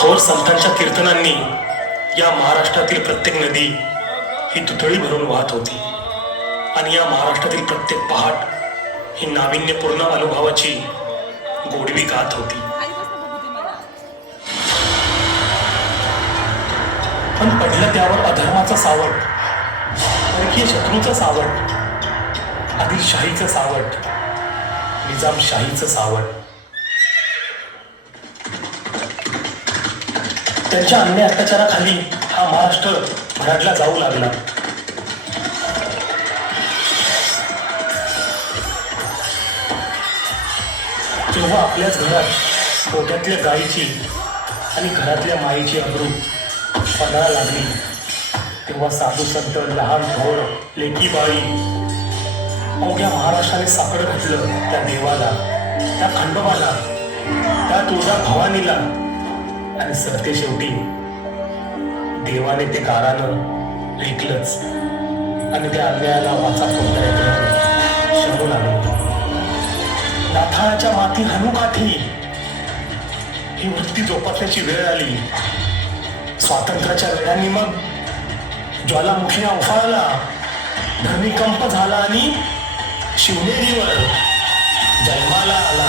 थोर संतांच्या कीर्तनांनी या महाराष्ट्रातील प्रत्येक नदी ही तुतळी भरून वाहत होती आणि या महाराष्ट्रातील प्रत्येक पहाट ही नाविन्यपूर्ण अनुभवाची गोडवी गात होती. पण पडलं त्यावर अधर्माचं सावट, परकीय शत्रूचं सावट, आदिलशाहीचं सावट, निजामशाहीचं सावट. त्यांच्या अन्य अत्याचाराखाली हा महाराष्ट्र भरडला जाऊ लागला. तेव्हा आपल्याच घरात पोट्यातल्या गायीची आणि घरातल्या माईची अब्रू पणाला लागली. तेव्हा साधू संत, लहान थोर, लेकी बाळी अवघ्या महाराष्ट्राने साकडं घातलं त्या देवाला, त्या खंडोबाला, त्या तुळजा भवानीला. आणि सरते शेवटी देवाने ते गारानं ऐकलंच आणि त्या अन्यायाला वाचा फोडण्याचं शरण आलं. नाथाळाच्या माती हनुकाठी ही वृत्ती जोपासण्याची वेळ आली. स्वातंत्र्याच्या वेळाने मग ज्वालामुखी उफाळला, धर्मीकंप झाला आणि शिवनेरीवर जन्माला आला.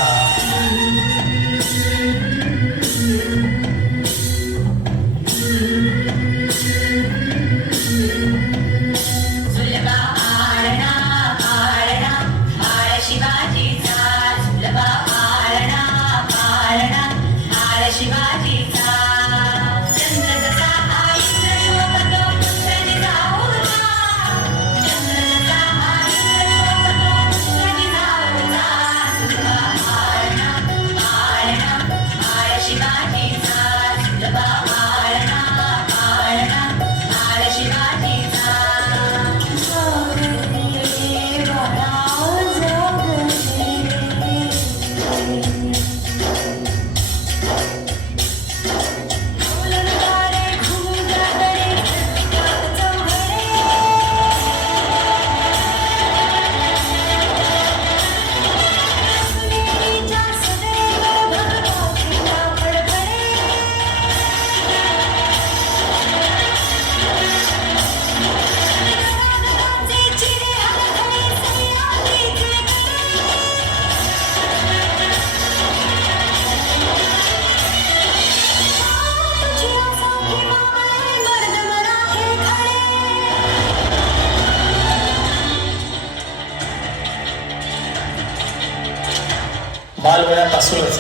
बालवयापासूनच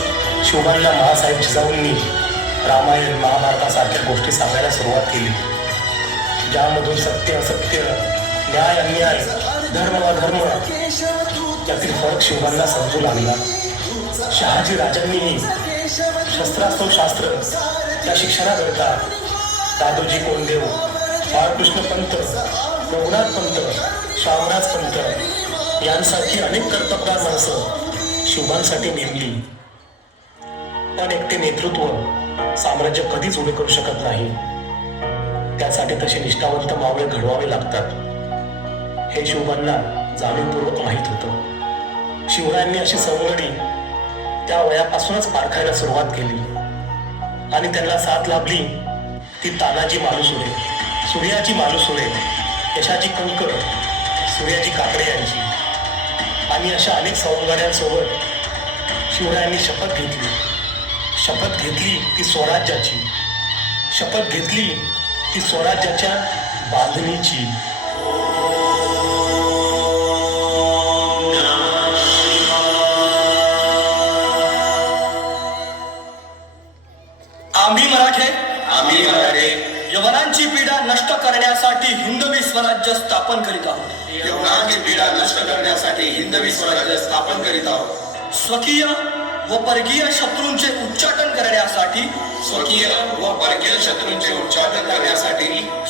शिवबांना महासाहेब जिजाऊंनी रामायण, महाभारतासारख्या गोष्टी सांगायला सुरुवात केली, ज्यामधून सत्य असत्य, न्याय अन्याय, धर्म अधर्म यातील फरक शिवबांना समजू लागला. शहाजी राजांनीही शस्त्रास्त्र शास्त्र या शिक्षणाकरता दादोजी कोंडदेव, बाळकृष्ण पंत, रघुनाथ पंत, शामराज पंत यांसारखी अनेक कर्तबगार माणसं शिवबांसाठी नेमली. पण एकटे नेतृत्व साम्राज्य कधीच उभे करू शकत नाही. त्यासाठी तसे निष्ठावंत मावळे घडवावे लागतात हे शिवबांना जाणीवपूर्वक माहीत होतं. शिवरायांनी अशी सवंगडी त्या वयापासूनच पारखायला सुरुवात केली आणि त्यांना साथ लाभली ती तानाजी मालुसुरे, सूर्याजी मालुसुरे, यशाजी कंकर, सूर्याजी काकडे यांची. आणि अशा अनेक सवंगड्यांसोबत शिवरायांनी शपथ घेतली ती स्वराज्याची, शपथ घेतली ती स्वराज्याच्या बांधणीची. आम्ही मराठे यवनांची पीडा नष्ट करण्यासाठी हिंदवी स्वराज्य स्थापन करीत आहोत. यवनांची पीडा नष्ट करण्यासाठी हिंदवी स्वराज्य स्थापन करीत आहोत. स्वकीय व परकीय शत्रूंचे उच्चाटन करण्यासाठी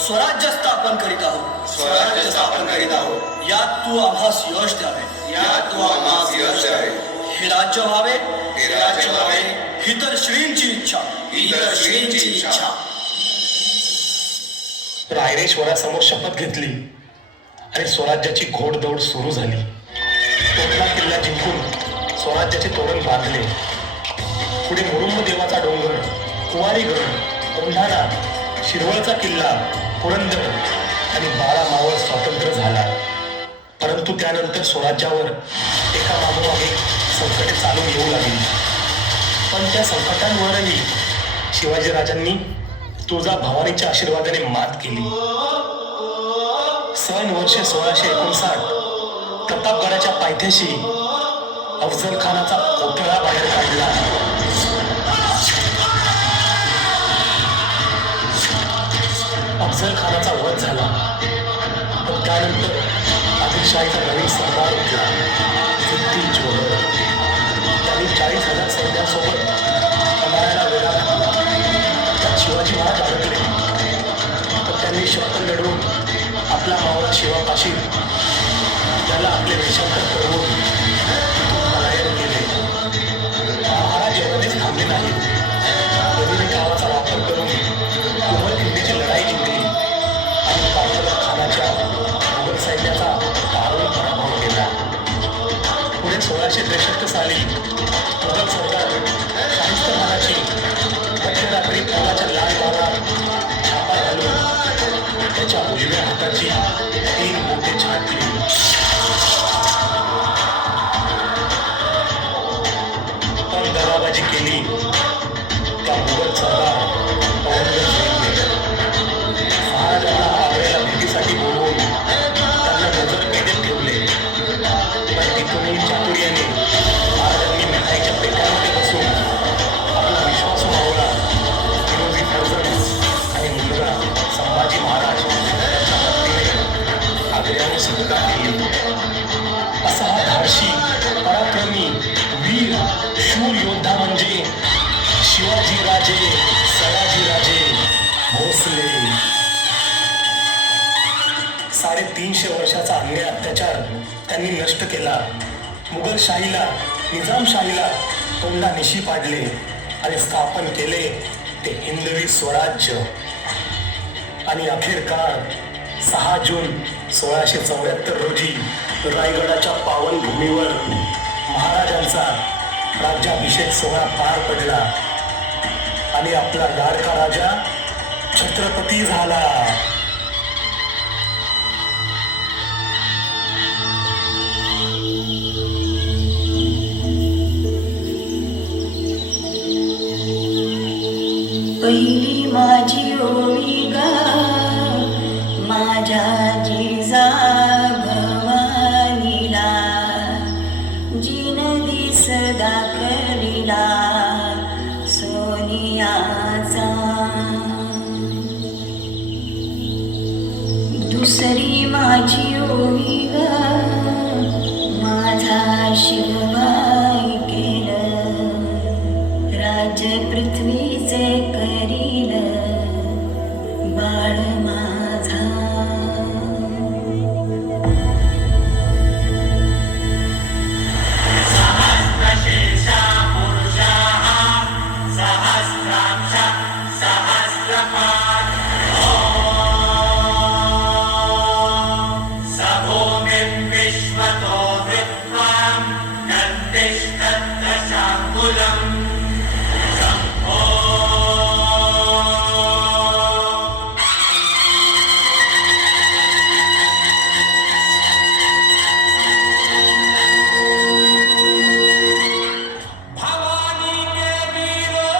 स्वराज्य स्थापन करीत आहोत. यात तू आम्हास यश द्यावे. हे राज्य व्हावे ही तर श्रींची इच्छा. रायरेश्वरासमोर शपथ घेतली आणि स्वराज्याची घोडदौड सुरू झाली. तोरणा किल्ला जिंकून स्वराज्याचे तोरण बांधले. पुढे मुरुंब देवाचा डोंगर कुवारीगड, कोंढाणा, शिरवळचा किल्ला, पुरंदर आणि 12 मावळ स्वातंत्र्य झाला. परंतु त्यानंतर स्वराज्यावर एका मागोमाग एक संकटे चालून येऊ लागली. पण त्या संकटांवरही शिवाजीराजांनी तुळजाभवानीच्या आशीर्वादाने मात केली. सन वर्ष 1659 प्रतापगडाच्या पायथ्याशी अफजल खानाचा कोथळा बाहेर काढला. अफजल खानाचा वध झाला. पण त्यानंतर आदिलशाहीचा नवीन सरदार उठला, सिद्दी जोहर. त्यांनी 40,000 सैन्यासोबत पन्हाळ्याला वेढा घातला. त्यात शिवाजी महाराज अडकले. पण त्यांनी शपथ लढवून आपला मावळा शिवापाशी त्याला आपले वेषांतर करून पलायन केले. महाराज एवढेच थांबले नाहीत. गदिरी गावाचा वापर करून उमरखिंडीची लढाई जिंकली आणि काफला खानाच्या मुघल सैन्याचा दारुण पराभव केला. पुढे 1663 साली मुघल सरदार शाहिस्त खानाची मध्यरात्री पुण्याच्या लाल बागात छापा घालून त्याच्या उजव्या हाताची 3 बोटे छाटली. पण दगाबाजी केली त्या मुघल सरदार महाराजांना आग्र्याला भेटीसाठी बोलवून त्यांना नजरकैदेत ठेवले. पण तिथूनही चातुर्याने महाराजांनी मिठाईच्या पेट्यांमध्ये बसून आपला विश्वास मावळा फिरोजी फर्जंद आणि मुलगा संभाजी महाराज यांच्या मदतीने आग्र्याने सुटका केली. असा हा धाडशी, पराक्रमी, वीर, शूर योद्धा म्हणजे शिवाजीराजे सयाजीराजे भोसले. 350 वर्षाचा अन्याय अत्याचार त्यांनी नष्ट केला. मुघलशाहीला, निजामशाहीला तोंडानिशी पाडले आणि स्थापन केले ते हिंदवी स्वराज्य. आणि अखेरकार 6 जून 1674 रोजी रायगडाच्या पावनभूमीवर महाराजांचा राज्याभिषेक सोहळा पार पडला आणि आपला लाडका राजा छत्रपती झाला. पहिली माझी ओळी ग माझ्या जिजा भवानीला, जिन दिस दाखलिला सोनियाचा. दुसरी माझी ओळी ग माझा शिवबाई केलं, राज पृथ्वीचे करील बाळ माझा. भवानी के वीरो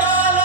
कालो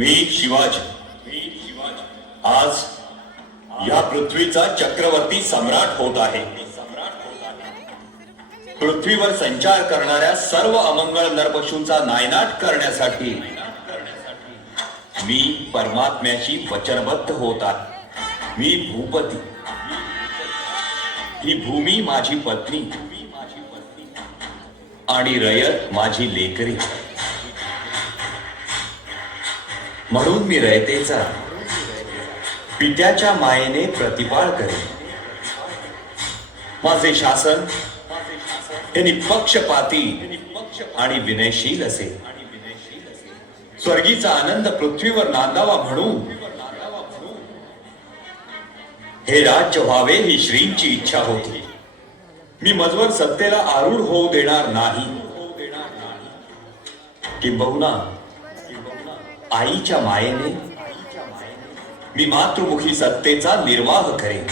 मी शिवाजी आज या पृथ्वीचा चक्रवर्ती सम्राट होत आहे. पृथ्वीवर संचार करणाऱ्या सर्व अमंगळ नरपशूंचा नायनाट करण्यासाठी मी परमात्म्याशी वचनबद्ध होत आहे. मी भूपती, ही भूमी माझी पत्नी आणि रयत माझी लेकरी. म्हणून मी रयतेचा पित्याच्या मायेने प्रतिपाळ करेन. माझे शासन हे निपक्षपाती आणि विनयशील असेल. स्वर्गीचा आनंद पृथ्वीवर नांदावा म्हणून हे राज्य व्हावे ही श्रींची इच्छा होती. मी मजवर सत्तेला आरूढ होऊ देणार नाही. किंबहुना आईच्या मायेने मी मातृमुखी सत्तेचा निर्वाह करेन.